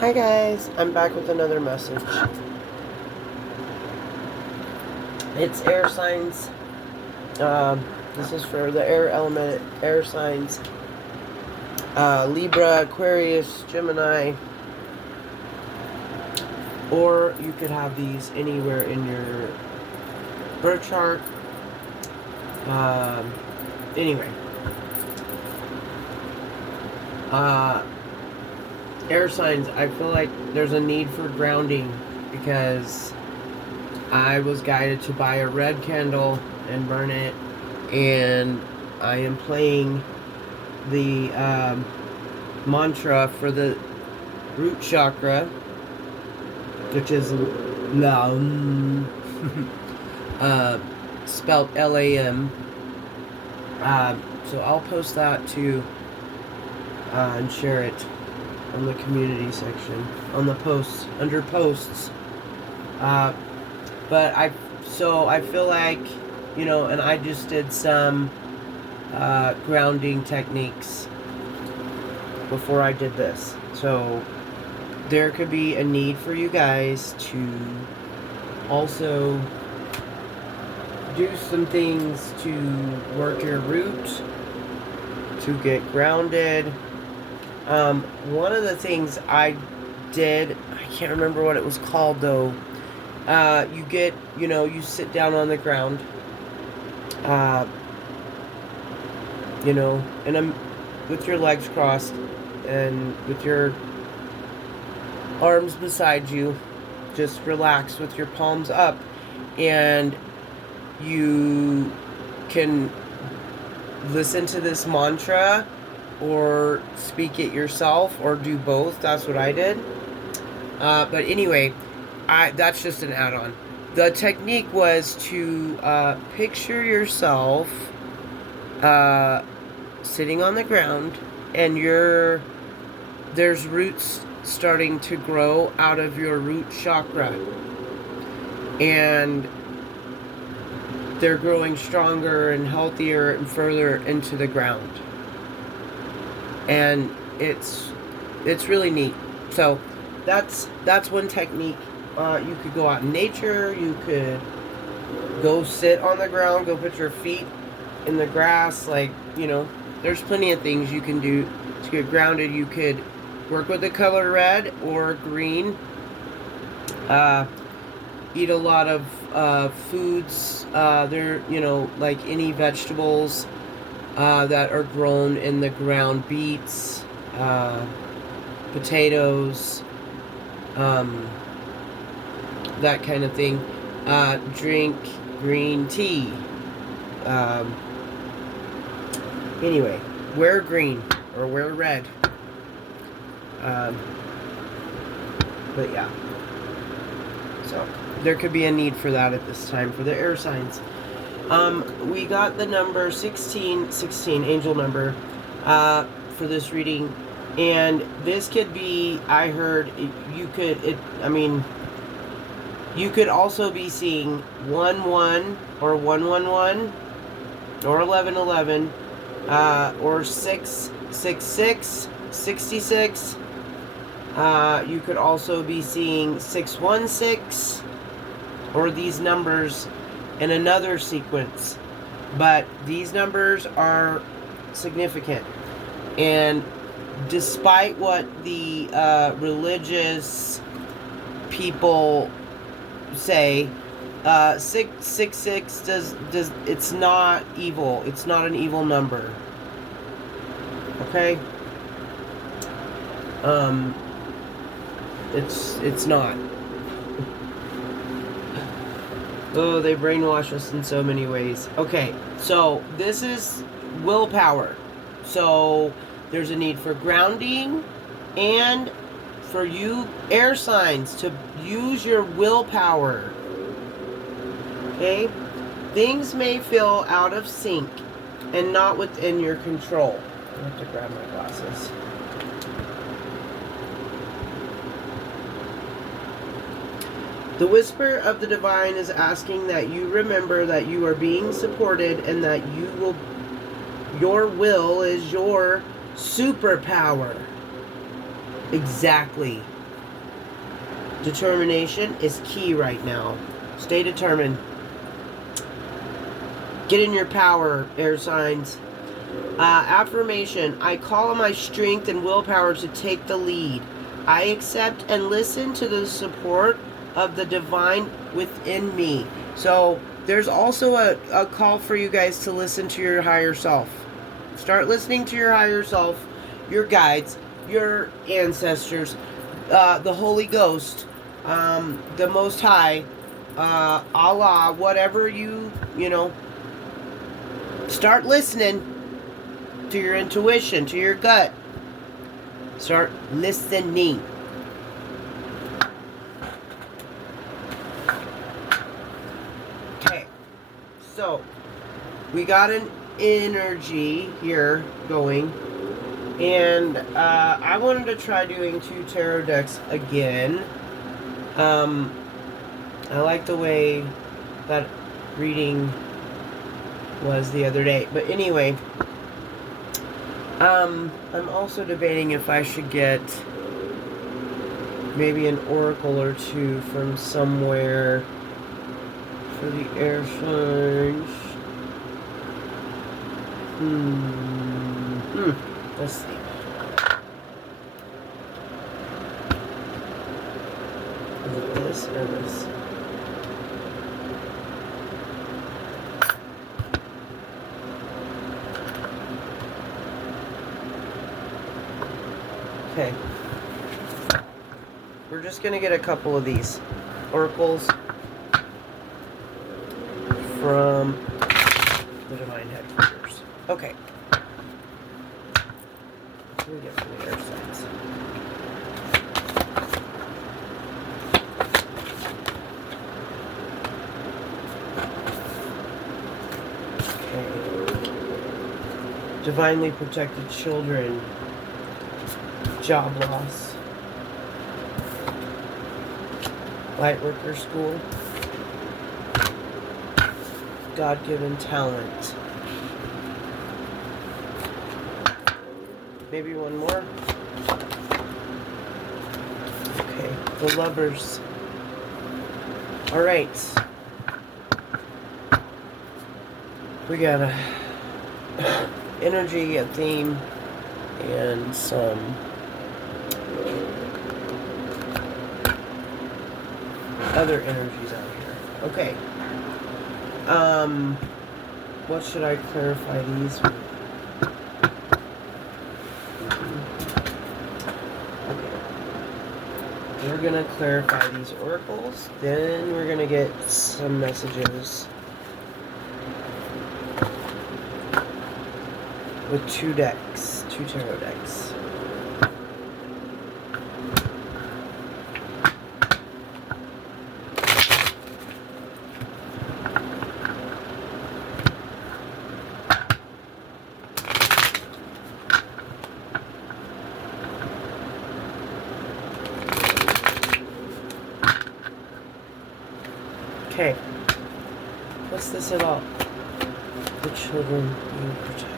Hi guys, I'm back with another message. It's air signs. This is for the air element, air signs. Libra, Aquarius, Gemini. Or you could have these anywhere in your birth chart. Anyway. Air signs, I feel like there's a need for grounding because I was guided to buy a red candle and burn it, and I am playing the mantra for the root chakra, which is Lam, spelled Lam. So I'll post that too and share it on the community section, on the posts, under posts. But I feel like, and I just did some grounding techniques before I did this. So there could be a need for you guys to also do some things to work your root, to get grounded. One of the things I did, I can't remember what it was called though. You sit down on the ground, and with your legs crossed and with your arms beside you, just relax with your palms up, and you can listen to this mantra or speak it yourself or do both. That's what I did. But anyway, that's just an add-on. The technique was to picture yourself sitting on the ground, and there's roots starting to grow out of your root chakra, and they're growing stronger and healthier and further into the ground. And it's really neat. So that's one technique. You could go out in nature. You could go sit on the ground. Go put your feet in the grass. There's plenty of things you can do to get grounded. You could work with the color red or green. Eat a lot of foods. Like any vegetables that are grown in the ground, beets, potatoes, that kind of thing. Drink green tea. Anyway, wear green or wear red. But yeah. So there could be a need for that at this time for the air signs. We got the number 1616, angel number, for this reading. And this could be, I heard, you could also be seeing 11 or 111 or 1111 or 666, 66. You could also be seeing 616 or these numbers in another sequence, but these numbers are significant. And despite what the religious people say, 666 does it's not evil. It's not an evil number. Okay? It's not. Oh, they brainwash us in so many ways. Okay, so this is willpower. So there's a need for grounding and for you air signs to use your willpower. Okay? Things may feel out of sync and not within your control. I have to grab my glasses. The whisper of the divine is asking that you remember that you are being supported and that your will is your superpower. Exactly. Determination is key right now. Stay determined. Get in your power, air signs. Affirmation. I call on my strength and willpower to take the lead. I accept and listen to the support of the divine within me. So there's also a call for you guys to listen to your higher self. Start listening to your higher self, your guides, your ancestors, the Holy Ghost, the Most High, Allah, whatever you know. Start listening to your intuition, to your gut. Start listening. Okay, so we got an energy here going, and I wanted to try doing 2 tarot decks again. I like the way that reading was the other day, but anyway, I'm also debating if I should get maybe an oracle or 2 from somewhere for the air signs. Let's see. Is it this or this? Okay. We're just going to get a couple of these oracles from the Divine Headquarters. Okay. What do we get from the air signs? Okay. Divinely protected children. Job loss. Light worker school. God-given talent. Maybe one more. Okay, the lovers. All right. We got a energy, a theme, and some other energies out here. Okay. What should I clarify these with? Okay. We're gonna clarify these oracles, then we're gonna get some messages with 2 decks, 2 tarot decks. Okay, what's this about? The children being protected.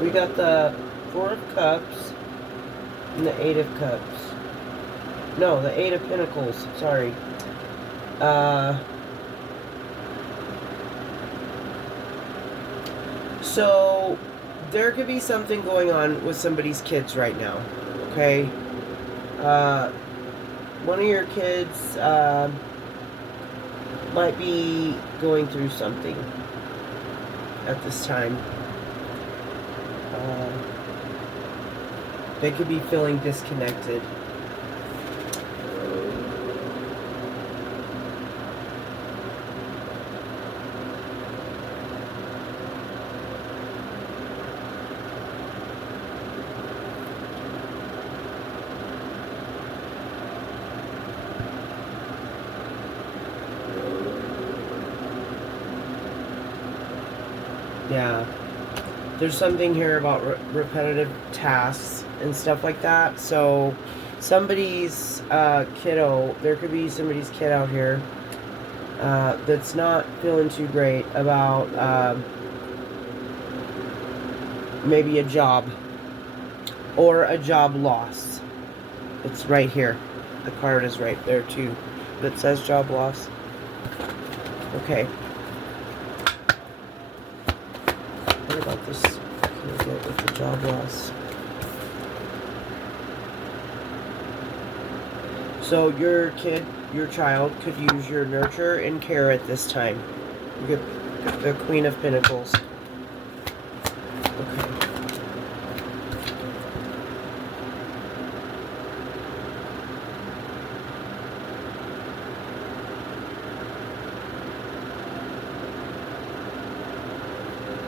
We got the 4 of Cups and the 8 of Cups. No, the 8 of Pentacles. Sorry. So there could be something going on with somebody's kids right now. Okay. One of your kids might be going through something at this time. They could be feeling disconnected. Yeah. There's something here about repetitive tasks and stuff like that. So somebody's kiddo, there could be somebody's kid out here that's not feeling too great about maybe a job or a job loss. It's right here. The card is right there too. That says job loss. Okay. What about this? Can we get with the job loss? So your kid, your child could use your nurture and care at this time. You get the Queen of Pentacles. Okay.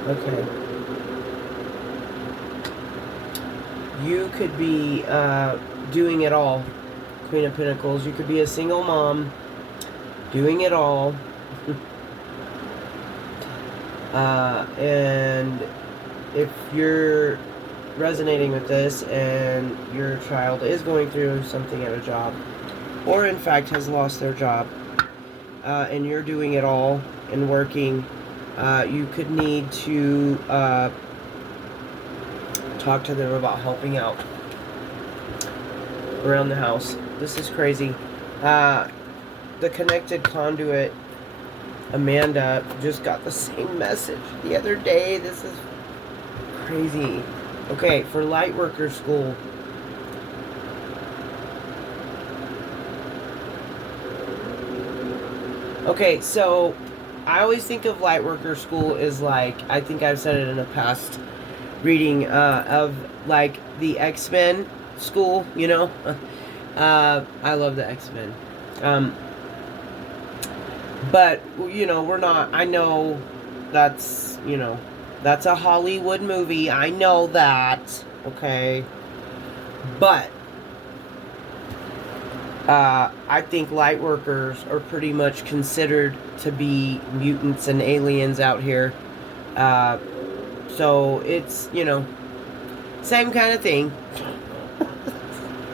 Okay. You could be doing it all, Queen of Pentacles. You could be a single mom doing it all. And if you're resonating with this and your child is going through something at a job, or in fact has lost their job, and you're doing it all and working, you could need to talk to them about helping out around the house. This is crazy. The connected conduit, Amanda, just got the same message the other day. This is crazy. Okay, for light worker school. Okay, so I always think of light worker school as like, I think I've said it in a past reading of like the X-Men school, you know. I love the X-Men. But, you know, we're not, I know that's, you know, that's a Hollywood movie. I know that, okay? But, I think light workers are pretty much considered to be mutants and aliens out here. So it's, you know, same kind of thing.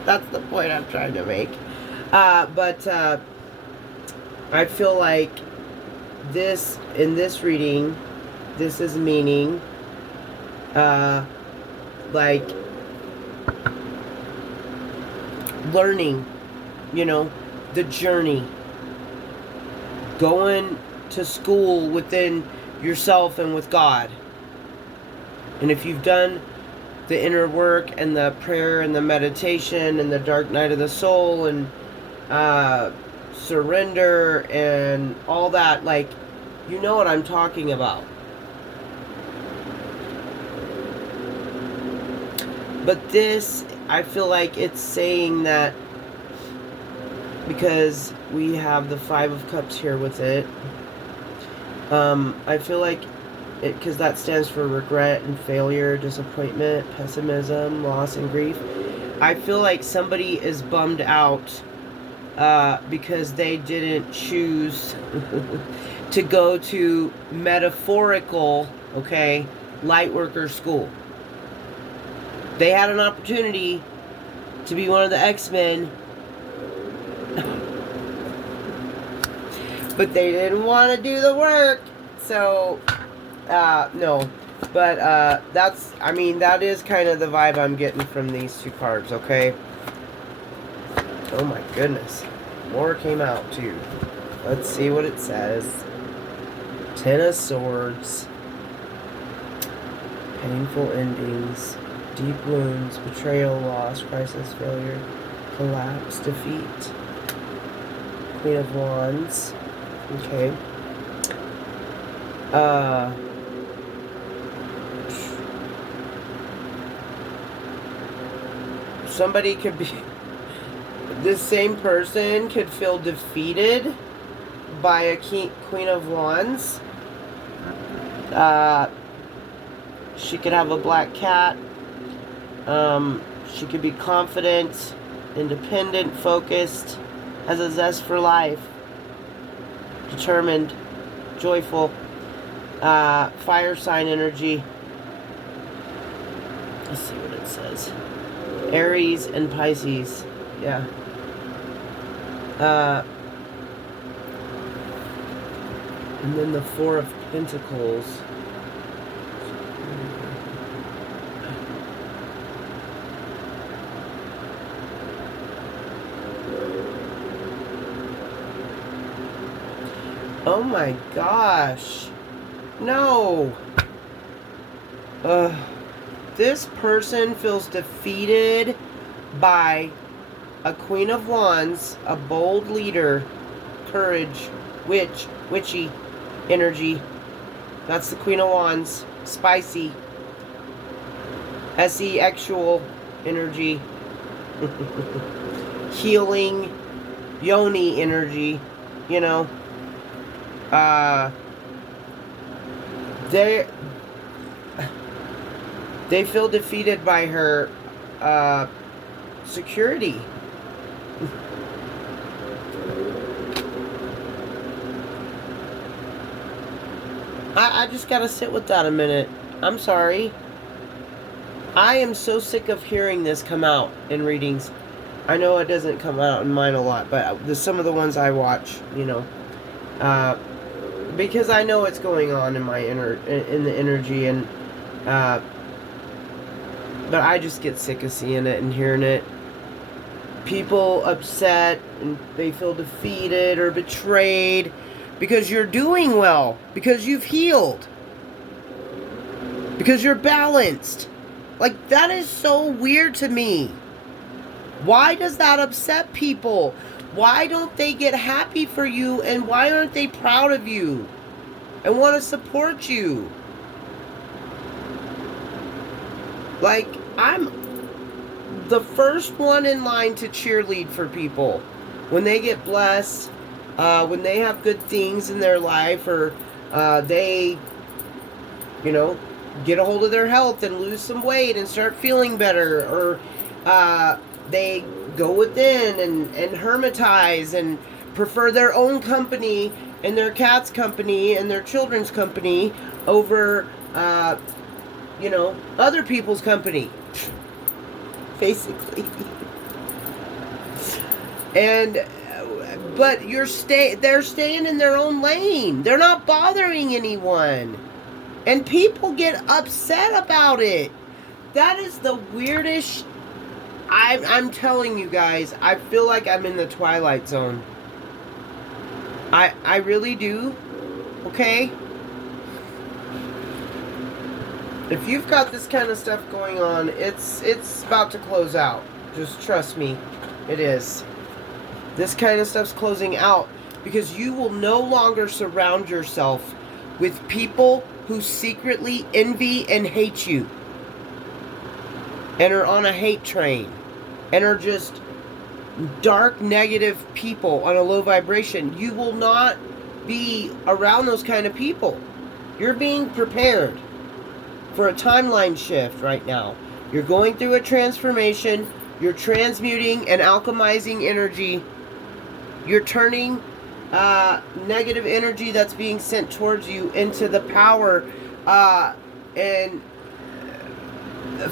That's the point I'm trying to make. But I feel like this, in this reading, this is meaning, like, learning, you know, the journey. Going to school within yourself and with God. And if you've done the inner work and the prayer and the meditation and the dark night of the soul and surrender and all that, like, you know what I'm talking about. But this, I feel like it's saying that because we have the Five of Cups here with it, I feel like it, because that stands for regret and failure, disappointment, pessimism, loss, and grief. I feel like somebody is bummed out because they didn't choose to go to metaphorical, okay, light worker school. They had an opportunity to be one of the X-Men, but they didn't want to do the work. So, no. But that's, I mean, that is kind of the vibe I'm getting from these two cards, okay? Oh my goodness. More came out too. Let's see what it says. Ten of Swords. Painful endings. Deep wounds. Betrayal, loss, crisis, failure, collapse, defeat. Queen of Wands. Okay. Somebody could be, this same person could feel defeated by a Queen of Wands. She could have a black cat. She could be confident, independent, focused, has a zest for life, determined, joyful. Fire sign energy. Let's see what it says. Aries and Pisces. Yeah. And then the Four of Pentacles. Oh my gosh. No. This person feels defeated by a Queen of Wands, a bold leader, courage, witchy energy. That's the Queen of Wands. Spicy. Sexual energy. Healing, yoni energy, you know. They feel defeated by her security. I just gotta sit with that a minute. I'm sorry. I am so sick of hearing this come out in readings. I know it doesn't come out in mine a lot, but some of the ones I watch, you know, because I know what's going on in my in the energy, and but I just get sick of seeing it and hearing it. People upset and they feel defeated or betrayed because you're doing well, because you've healed, because you're balanced. Like, that is so weird to me. Why does that upset people? Why don't they get happy for you, and why aren't they proud of you and want to support you? Like, I'm the first one in line to cheerlead for people when they get blessed, when they have good things in their life, or they, you know, get a hold of their health and lose some weight and start feeling better, or they go within and hermitize and prefer their own company and their cat's company and their children's company over, you know, other people's company, basically. And but they're staying in their own lane. They're not bothering anyone. And people get upset about it. That is the weirdest. I'm telling you guys, I feel like I'm in the Twilight Zone. I really do. Okay? If you've got this kind of stuff going on, it's about to close out. Just trust me. It is. This kind of stuff's closing out because you will no longer surround yourself with people who secretly envy and hate you and are on a hate train and are just dark, negative people on a low vibration. You will not be around those kind of people. You're being prepared for a timeline shift right now. You're going through a transformation. You're transmuting and alchemizing energy. You're turning negative energy that's being sent towards you into the power and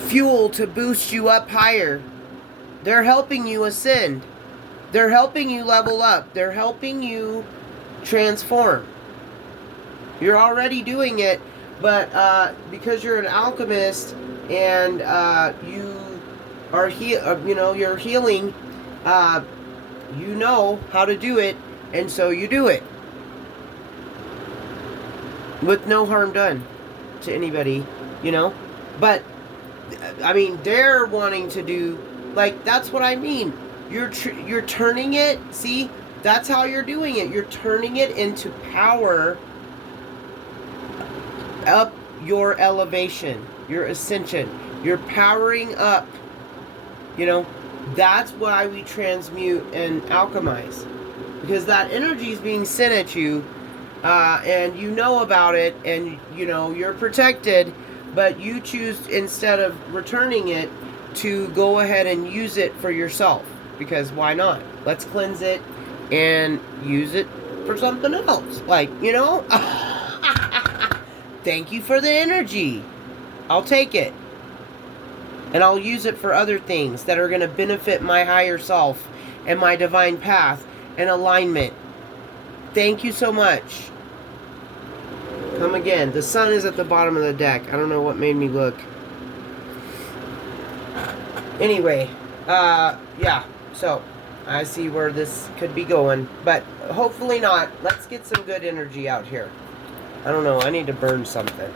fuel to boost you up higher. They're helping you ascend. They're helping you level up. They're helping you transform. You're already doing it, but because you're an alchemist and you are you're healing, you know how to do it, and so you do it with no harm done to anybody, you know. But I mean, they're wanting to do, like, that's what I mean. You're turning it. See, that's how you're doing it. You're turning it into power, up your elevation, your ascension. You're powering up. You know, that's why we transmute and alchemize, because that energy is being sent at you, and you know about it, and you know you're protected, but you choose, instead of returning it, to go ahead and use it for yourself, because why not? Let's cleanse it and use it for something else, like, you know. thank you for the energy. I'll take it. And I'll use it for other things that are going to benefit my higher self and my divine path and alignment. Thank you so much. Come again. The sun is at the bottom of the deck. I don't know what made me look. Anyway, yeah. So, I see where this could be going. But hopefully not. Let's get some good energy out here. I don't know. I need to burn something.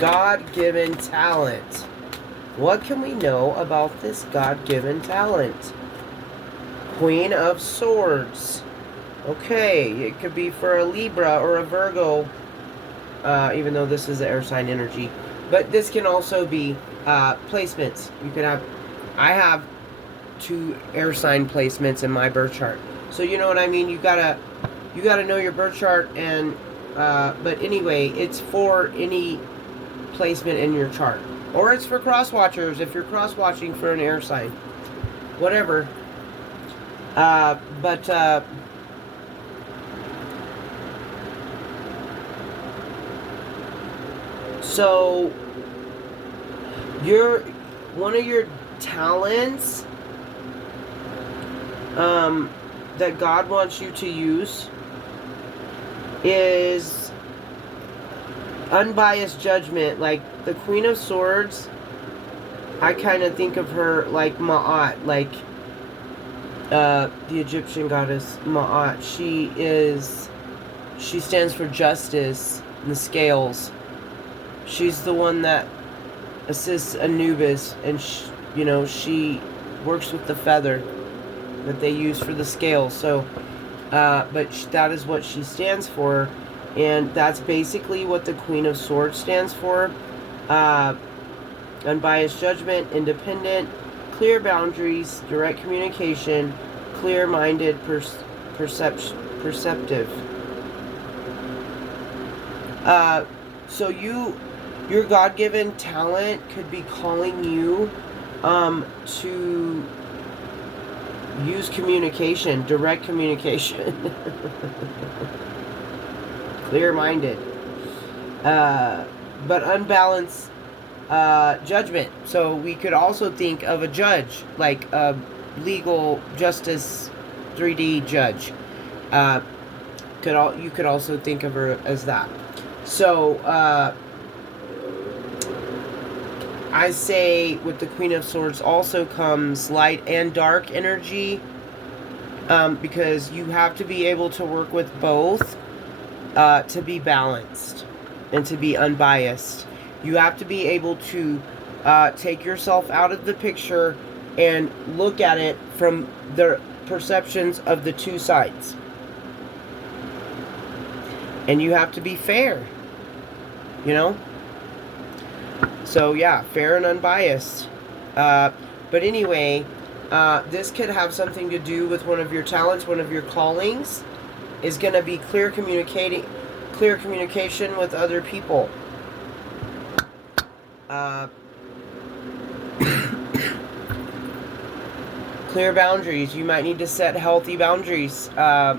God-given talent. What can we know about this God-given talent? Queen of Swords. Okay, it could be for a Libra or a Virgo, even though this is the air sign energy. But this can also be placements. You could have, I have 2 air sign placements in my birth chart. So you know what I mean? You gotta know your birth chart, and but anyway, it's for any placement in your chart, or it's for cross watchers if you're cross watching for an air sign, whatever. So one of your talents that God wants you to use is unbiased judgment. Like the Queen of Swords, I kind of think of her like Ma'at, like the Egyptian goddess Ma'at. She stands for justice and the scales. She's the one that assists Anubis, and she works with the feather that they use for the scales. So, but that is what she stands for. And that's basically what the Queen of Swords stands for. Unbiased judgment, independent, clear boundaries, direct communication, clear-minded, perceptive. So your God-given talent could be calling you to use communication, direct communication. Clear-minded, but unbalanced judgment. So we could also think of a judge, like a legal justice 3D judge. You could also think of her as that. So I say with the Queen of Swords also comes light and dark energy, because you have to be able to work with both. To be balanced and to be unbiased. You have to be able to take yourself out of the picture and look at it from the perceptions of the 2 sides. And you have to be fair, So yeah, fair and unbiased. But anyway, this could have something to do with one of your talents, one of your callings. Is going to be clear communication with other people. Clear boundaries. You might need to set healthy boundaries. I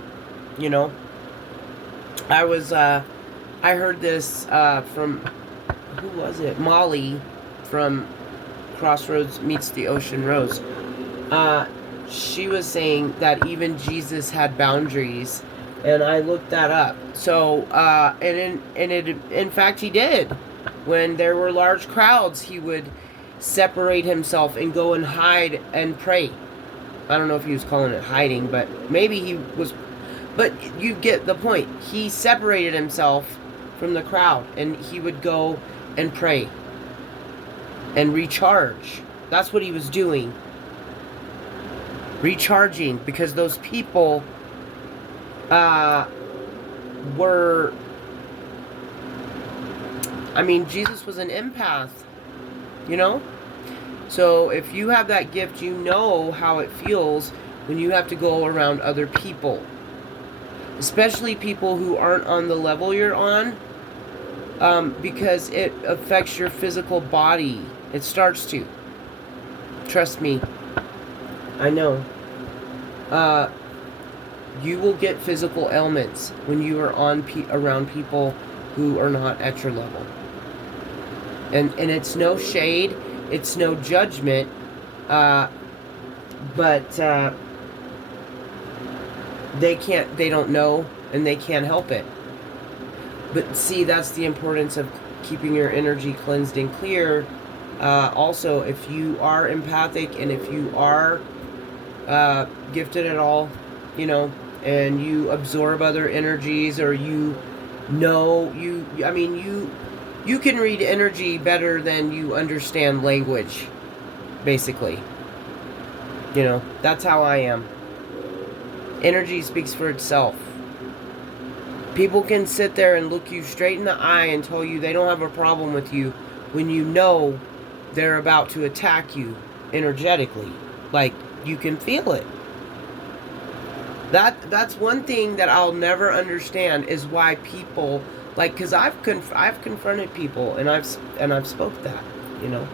heard this from, who was it? Molly from Crossroads Meets the Ocean Rose. She was saying that even Jesus had boundaries. And I looked that up. So, in fact, he did. When there were large crowds, he would separate himself and go and hide and pray. I don't know if he was calling it hiding, but maybe he was. But you get the point. He separated himself from the crowd, and he would go and pray and recharge. That's what he was doing. Recharging, because those people Jesus was an empath, So if you have that gift, you know how it feels when you have to go around other people. Especially people who aren't on the level you're on, because it affects your physical body. It starts to. Trust me. I know. you will get physical ailments when you are around people who are not at your level. And it's no shade, it's no judgment, but they don't know, and they can't help it. But see, that's the importance of keeping your energy cleansed and clear. Also, if you are empathic and if you are gifted at all, you know, and you absorb other energies, or you can read energy better than you understand language, basically. You know, that's how I am. Energy speaks for itself. People can sit there and look you straight in the eye and tell you they don't have a problem with you when you know they're about to attack you energetically. Like, you can feel it. That's one thing that I'll never understand, is why people, like, because I've confronted people and I've spoke that, you know,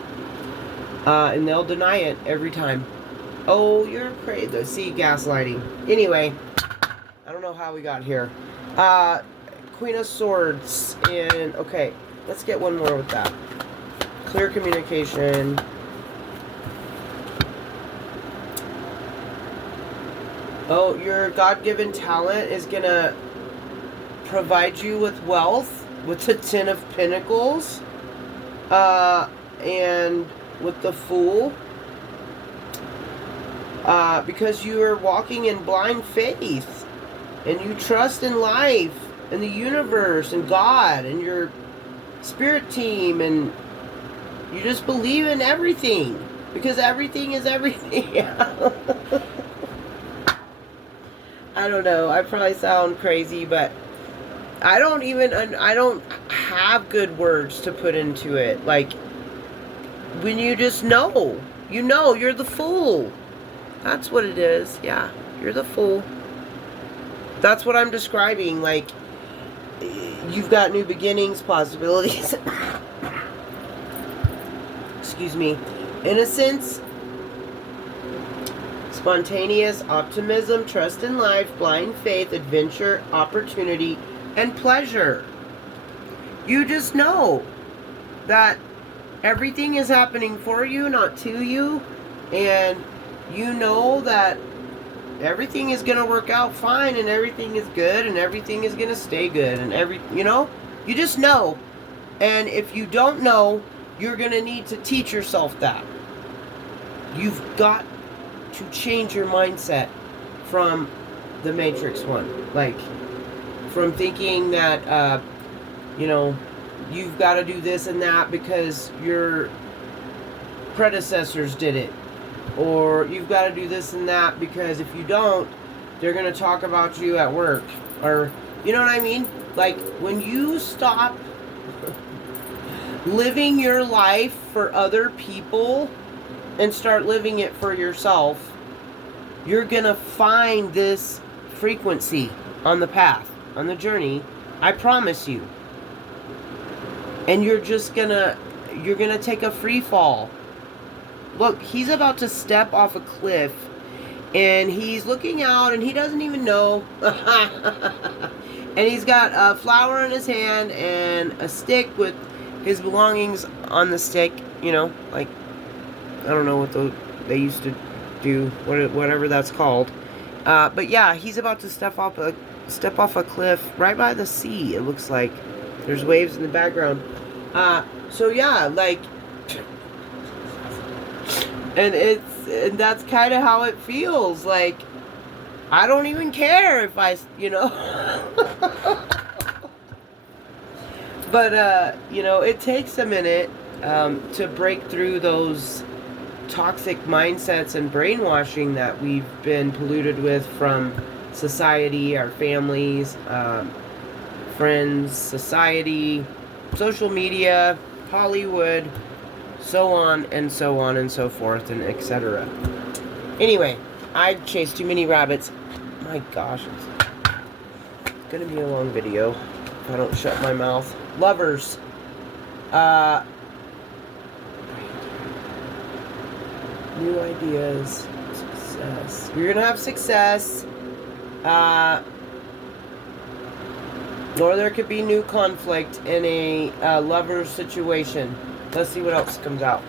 and they'll deny it every time. Oh, you're crazy. See, gaslighting. Anyway, I don't know how we got here. Queen of Swords, and okay, let's get one more with that. Clear communication. Oh, your God-given talent is gonna provide you with wealth, with the Ten of Pentacles, and with the Fool, because you are walking in blind faith, and you trust in life, and the universe, and God, and your spirit team, and you just believe in everything, because everything is everything. I don't know, I probably sound crazy, but I don't have good words to put into it. Like, when you just know, you're the Fool. That's what it is. Yeah, you're the Fool. That's what I'm describing. Like, you've got new beginnings, possibilities. Excuse me. Innocence, spontaneous optimism, trust in life, blind faith, adventure, opportunity, and pleasure. You just know that everything is happening for you, not to you, and you know that everything is going to work out fine, and everything is good, and everything is going to stay good, and you just know. And if you don't know, you're going to need to teach yourself that. You've got to change your mindset from the Matrix one. Like, from thinking that, you've got to do this and that because your predecessors did it. Or you've got to do this and that because if you don't, they're going to talk about you at work. Or, you know what I mean? Like, when you stop living your life for other people and start living it for yourself, you're going to find this frequency on the path, on the journey. I promise you. And you're going to take a free fall. Look, he's about to step off a cliff, and he's looking out, and he doesn't even know. And he's got a flower in his hand and a stick with his belongings on the stick. You know, like, I don't know what they used to do, whatever that's called. But yeah, he's about to step off a cliff right by the sea. It looks like there's waves in the background. So yeah, like. And that's kind of how it feels. Like, I don't even care if I. But, it takes a minute to break through those toxic mindsets and brainwashing that we've been polluted with from society, our families, friends, society, social media, Hollywood, so on and so on and so forth, and etc. Anyway, I chased too many rabbits. My gosh, it's gonna be a long video if I don't shut my mouth. Lovers. New ideas. Success. You're gonna have success. Or there could be new conflict in a lover situation. Let's see what else comes out.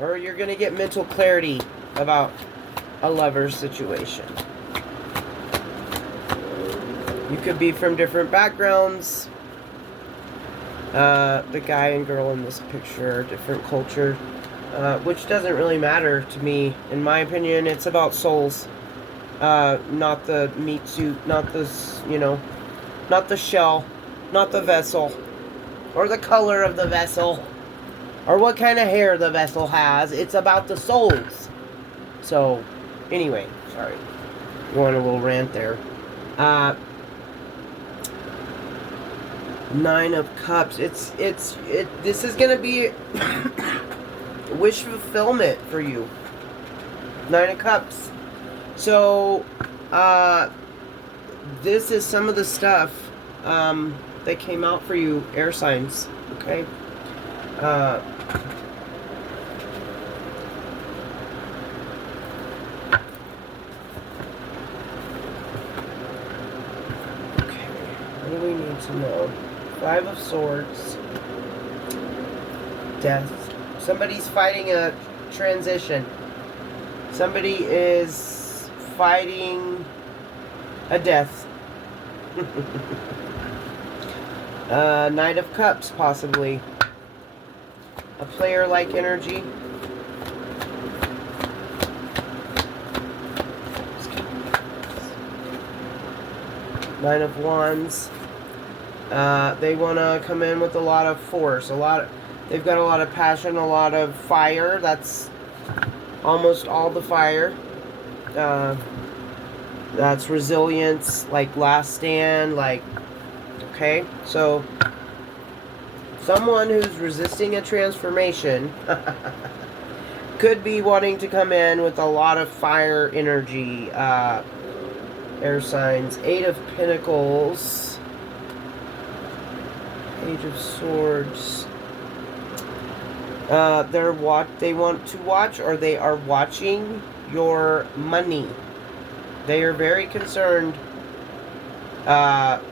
Or you're going to get mental clarity about a lover situation. You could be from different backgrounds. The guy and girl in this picture are different culture. Which doesn't really matter to me. In my opinion, it's about souls. Not the meat suit, not this, not the shell, not the vessel, or the color of the vessel, or what kind of hair the vessel has. It's about the souls. So, anyway, sorry. Going a little rant there. 9 of Cups. This is gonna be wish fulfillment for you. 9 of Cups. So, this is some of the stuff that came out for you, air signs. Okay. What do we need to know? 5 of Swords. Death. Somebody's fighting a transition. Somebody is fighting a death. Knight of Cups, possibly. A player-like energy. Nine of Wands. They want to come in with a lot of force. They've got a lot of passion, a lot of fire. That's almost all the fire. That's resilience, like Last Stand, okay? So, someone who's resisting a transformation could be wanting to come in with a lot of fire energy. Air signs. 8 of Pentacles. Page of Swords. They want to watch, or they are watching your money. They are very concerned about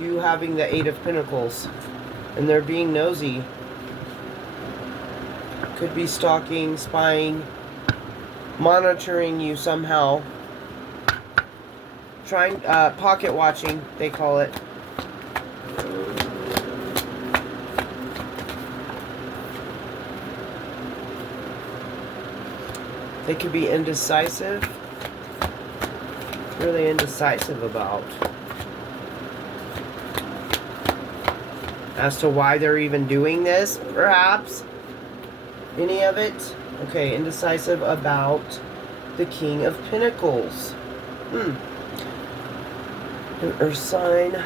you having the 8 of Pentacles. And they're being nosy. Could be stalking, spying, monitoring you somehow. Pocket watching, they call it. They could be indecisive. Really indecisive about as to why they're even doing this, perhaps. Any of it? Okay, indecisive about the King of Pentacles. An earth sign.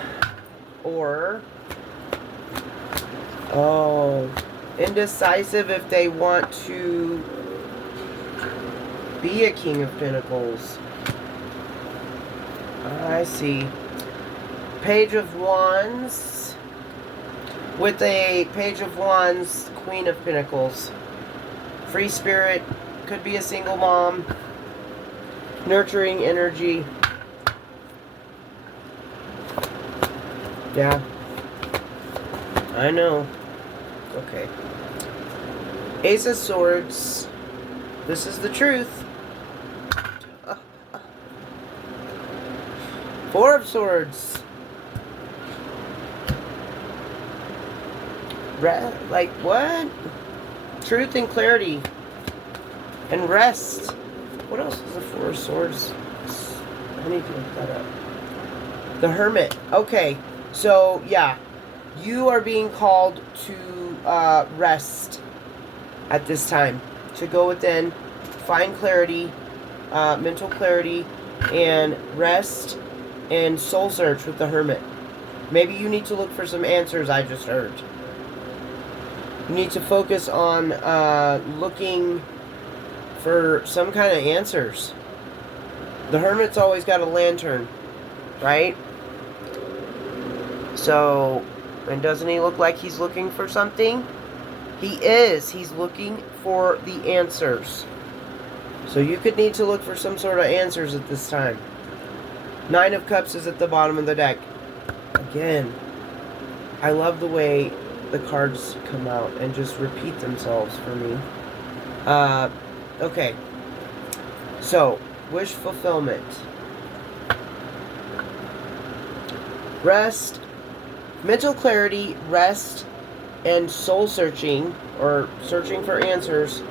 Or indecisive if they want to be a King of Pentacles. I see. Page of Wands with a Page of Wands, Queen of Pentacles. Free spirit, could be a single mom. Nurturing energy. Yeah. I know. Okay. Ace of Swords. This is the truth. 4 of Swords. Like what? Truth and clarity. And rest. What else is the 4 of Swords? I need to look that up. The Hermit. Okay. So, yeah. You are being called to rest at this time. To go within, find clarity, mental clarity, and rest, and soul search with the Hermit. Maybe you need to look for some answers, I just heard. You need to focus on looking for some kind of answers. The Hermit's always got a lantern, right? So, and doesn't he look like he's looking for something? He is. He's looking for the answers. So you could need to look for some sort of answers at this time. Nine of Cups is at the bottom of the deck. Again, I love the way the cards come out and just repeat themselves for me. Okay. So, wish fulfillment. Rest, mental clarity, rest, and soul searching, or searching for answers,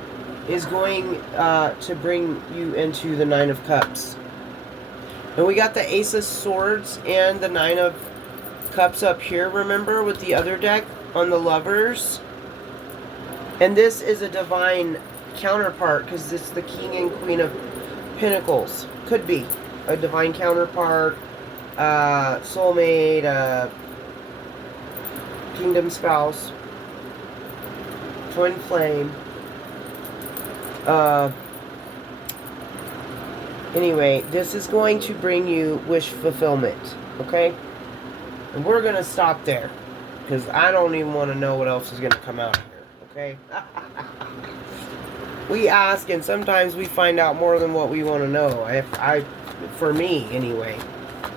is going to bring you into the Nine of Cups. And we got the Ace of Swords and the Nine of Cups up here, remember, with the other deck on the Lovers. And this is a divine counterpart, because it's the King and Queen of Pentacles. Could be a divine counterpart, soulmate, kingdom spouse, twin flame. Anyway, this is going to bring you wish fulfillment, okay? And we're going to stop there, because I don't even want to know what else is going to come out here, okay? We ask, and sometimes we find out more than what we want to know. For me, anyway.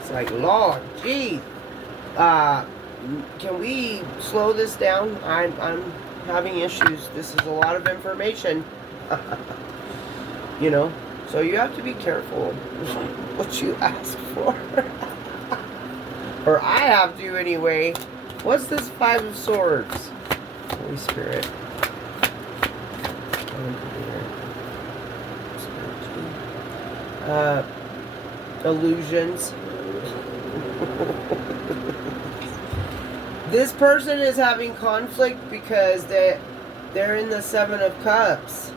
It's like, Lord, geez. Can we slow this down? I'm having issues. This is a lot of information. You know? So you have to be careful what you ask for. Or I have to anyway. What's this Five of Swords? Holy Spirit. Illusions. This person is having conflict because they're in the Seven of Cups.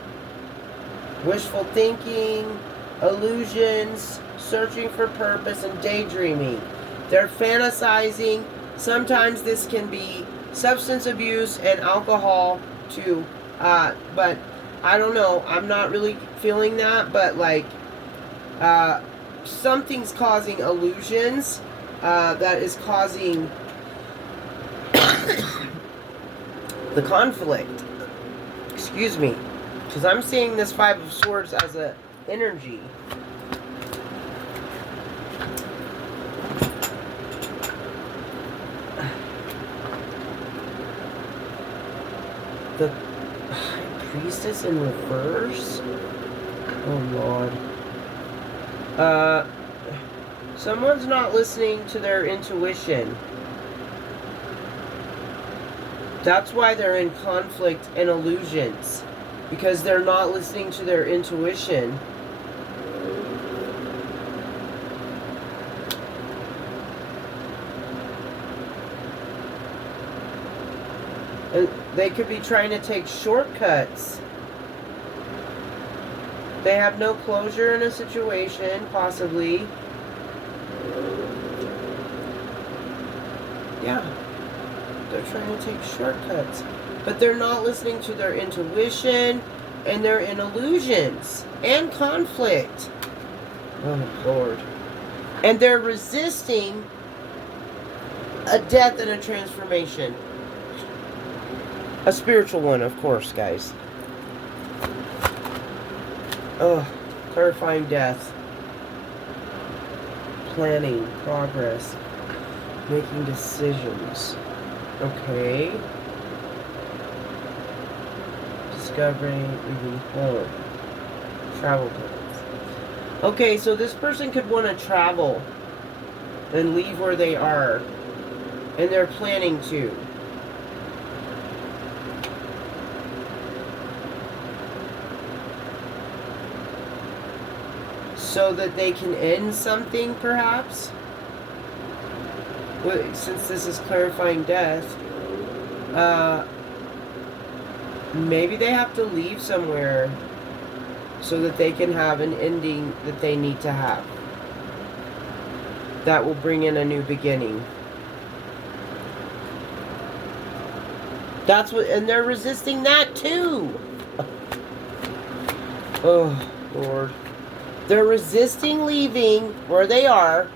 Wishful thinking, illusions, searching for purpose, and daydreaming. They're fantasizing. Sometimes this can be substance abuse and alcohol too. But I don't know. I'm not really feeling that. But like, something's causing illusions that is causing the conflict. Excuse me. Because I'm seeing this Five of Swords as a energy. The High Priestess in reverse? Oh, Lord. Someone's not listening to their intuition. That's why they're in conflict and illusions. Because they're not listening to their intuition. And they could be trying to take shortcuts. They have no closure in a situation, possibly. Yeah. They're trying to take shortcuts. But they're not listening to their intuition, and they're in illusions and conflict. Oh, Lord. And they're resisting a death and a transformation. A spiritual one, of course, guys. Oh, clarifying death. Planning, progress, making decisions. Okay. Discovering, leaving home. Travel plans. Okay, so this person could want to travel and leave where they are. And they're planning to. So that they can end something, perhaps? Well, since this is clarifying death, maybe they have to leave somewhere so that they can have an ending that they need to have. That will bring in a new beginning. That's what, and they're resisting that too. Oh, Lord. They're resisting leaving where they are.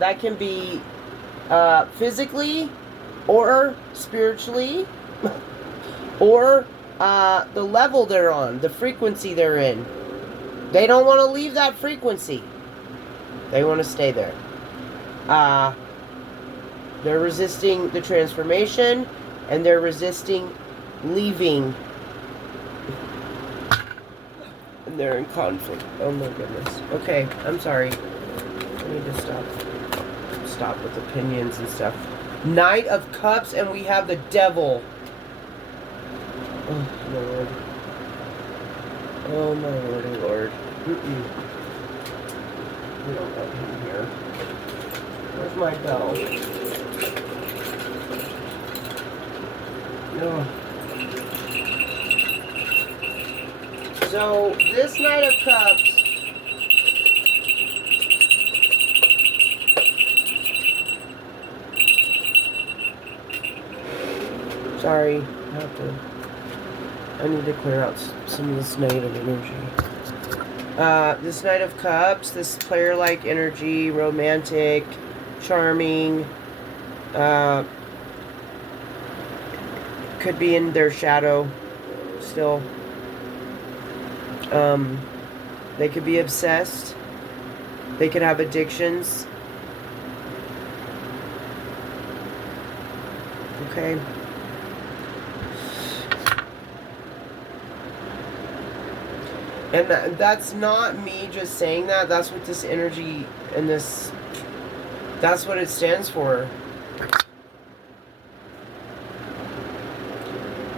That can be physically or spiritually or the level they're on, the frequency they're in. They don't want to leave that frequency. They want to stay there. They're resisting the transformation, and they're resisting leaving. And they're in conflict. Oh my goodness. Okay, I'm sorry. I need to stop with opinions and stuff. Knight of Cups, and we have the Devil. Oh, Lord. Oh, my lordy Lord. Mm-mm. We don't want him here. Where's my bell? No. So, this Knight of Cups... Sorry, I need to clear out some of this negative energy. This Knight of Cups, this player-like energy, romantic, charming, could be in their shadow still. They could be obsessed. They could have addictions. Okay. And that's not me just saying that. That's what this energy and this... That's what it stands for.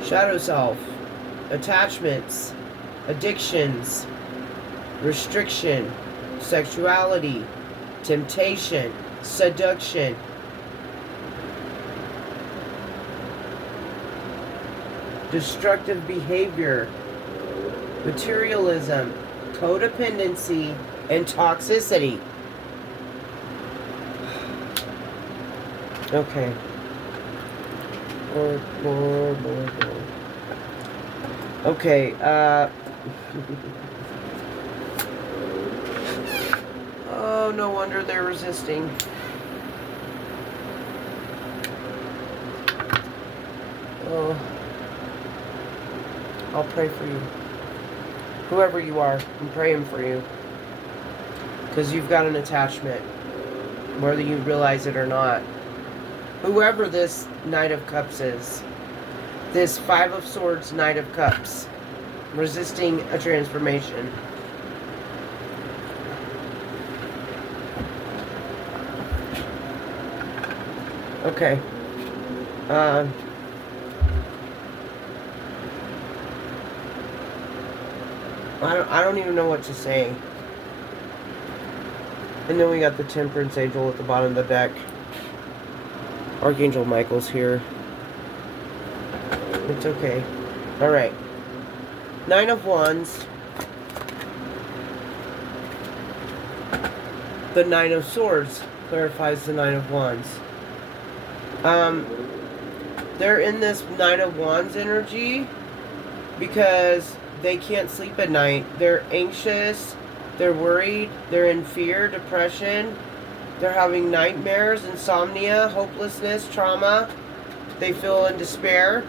Shadow self. Attachments. Addictions. Restriction. Sexuality. Temptation. Seduction. Destructive behavior. Materialism, codependency, and toxicity. Okay. Lord. Okay, oh, no wonder they're resisting. Oh. I'll pray for you. Whoever you are, I'm praying for you. Because you've got an attachment. Whether you realize it or not. Whoever this Knight of Cups is. This Five of Swords Knight of Cups. Resisting a transformation. Okay. I don't even know what to say. And then we got the Temperance Angel at the bottom of the deck. Archangel Michael's here. It's okay. Alright. Nine of Wands. The Nine of Swords clarifies the Nine of Wands. They're in this Nine of Wands energy because they can't sleep at night. They're anxious. They're worried. They're in fear, depression. They're having nightmares, insomnia, hopelessness, trauma. They feel in despair.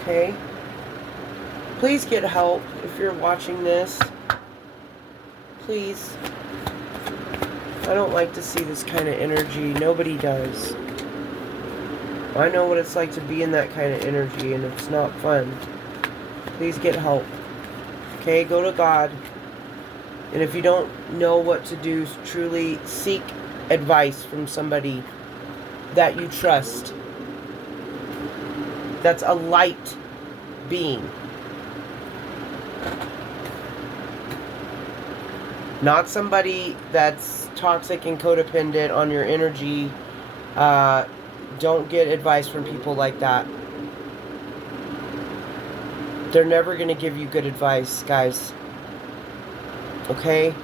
Okay. Please get help if you're watching this. Please. I don't like to see this kind of energy. Nobody does. I know what it's like to be in that kind of energy, and it's not fun. Please get help. Okay, go to God. And if you don't know what to do, truly seek advice from somebody that you trust. That's a light being. Not somebody that's toxic and codependent on your energy. Don't get advice from people like that. They're never going to give you good advice, guys. Okay?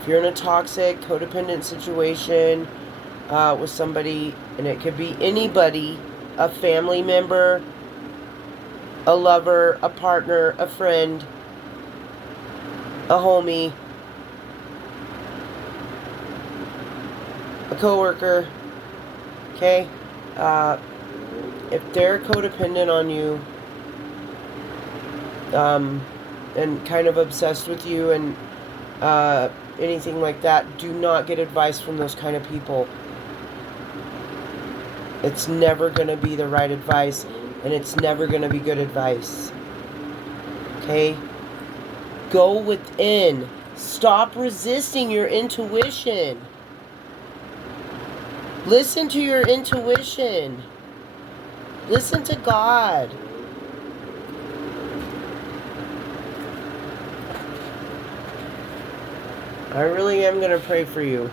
If you're in a toxic, codependent situation with somebody, and it could be anybody, a family member, a lover, a partner, a friend, a homie, a coworker, okay? If they're codependent on you, and kind of obsessed with you and anything like that, do not get advice from those kind of people. It's never going to be the right advice, and it's never going to be good advice. Okay? Go within. Stop resisting your intuition. Listen to your intuition. Listen to God. I really am going to pray for you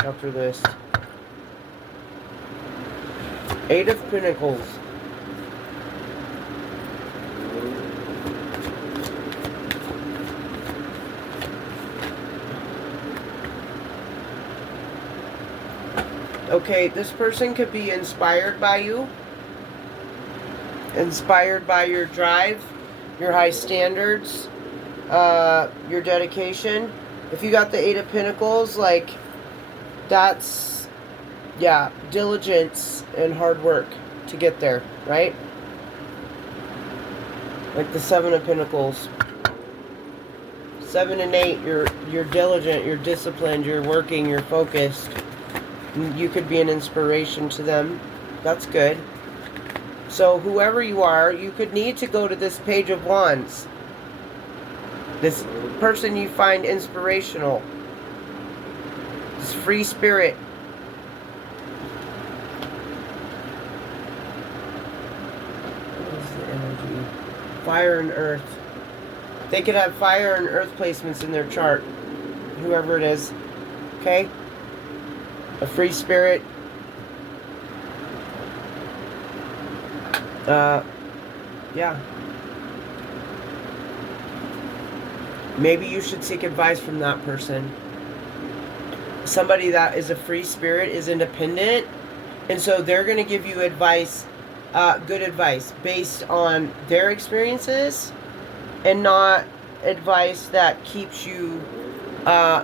after this. 8 of Pentacles. Okay, this person could be inspired by you. Inspired by your drive, your high standards, your dedication. If you got the 8 of Pentacles, like, that's, yeah, diligence and hard work to get there, right? Like the 7 of Pentacles. 7 and 8, you're diligent, you're disciplined, you're working, you're focused. You could be an inspiration to them. That's good. So whoever you are, you could need to go to this Page of Wands. This person you find inspirational. This free spirit. What is the energy? Fire and earth. They could have fire and earth placements in their chart. Whoever it is. Okay? A free spirit. Yeah. Maybe you should seek advice from that person. Somebody that is a free spirit, is independent, and so they're going to give you advice, good advice, based on their experiences, and not advice that keeps you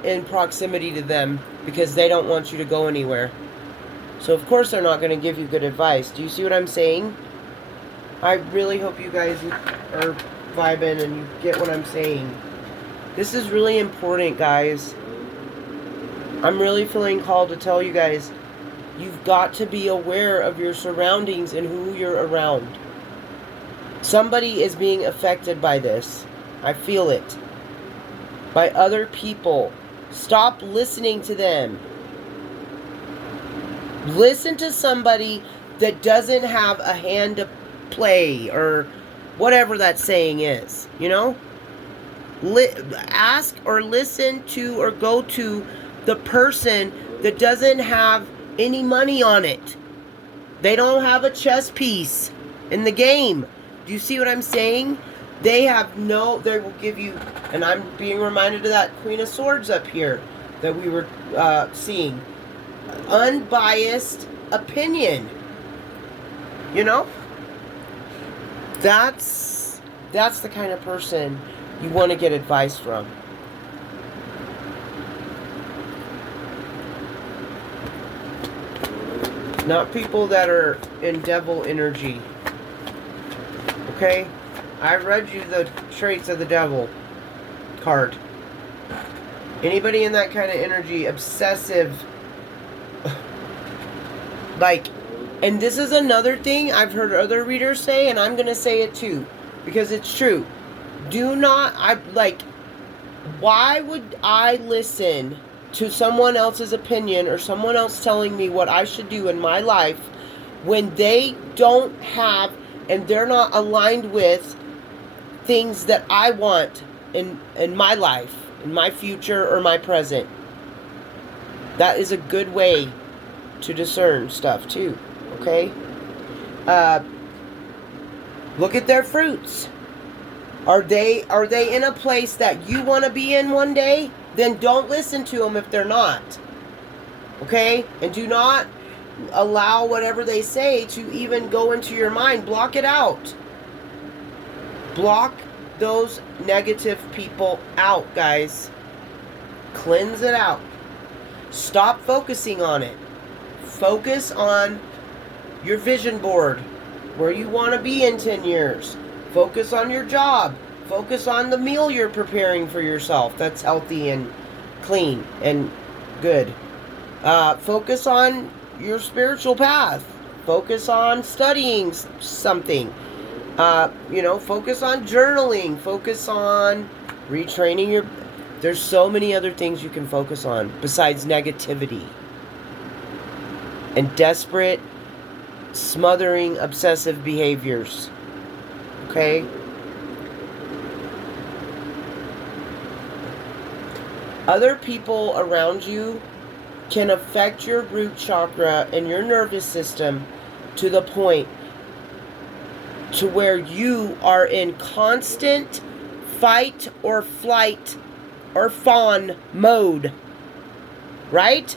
in proximity to them, because they don't want you to go anywhere. So of course they're not going to give you good advice. Do you see what I'm saying? I really hope you guys are vibing and you get what I'm saying. This is really important, guys. I'm really feeling called to tell you guys, you've got to be aware of your surroundings and who you're around. Somebody is being affected by this. I feel it. By other people. Stop listening to them. Listen to somebody that doesn't have a hand to play, or whatever that saying is, you know? Ask or listen to or go to the person that doesn't have any money on it. They don't have a chess piece in the game. Do you see what I'm saying? They will give you, and I'm being reminded of that Queen of Swords up here that we were seeing. Unbiased opinion. You know? That's the kind of person you want to get advice from. Not people that are in devil energy. Okay? I read you the traits of the devil card. Anybody in that kind of energy, obsessive, like, and this is another thing I've heard other readers say, and I'm going to say it too, because it's true. Why would I listen to someone else's opinion or someone else telling me what I should do in my life when they don't have and they're not aligned with things that I want in my life, in my future or my present? That is a good way to discern stuff too. Okay? Look at their fruits. Are they in a place that you want to be in one day? Then don't listen to them if they're not. Okay? And do not allow whatever they say to even go into your mind. Block it out. Block those negative people out, guys. Cleanse it out. Stop focusing on it. Focus on your vision board, where you want to be in 10 years. Focus on your job. Focus on the meal you're preparing for yourself that's healthy and clean and good. Focus on your spiritual path. Focus on studying something. Focus on journaling. Focus on retraining your... There's so many other things you can focus on besides negativity and desperate, smothering, obsessive behaviors. Okay? Other people around you can affect your root chakra and your nervous system to the point to where you are in constant fight or flight or fawn mode. Right?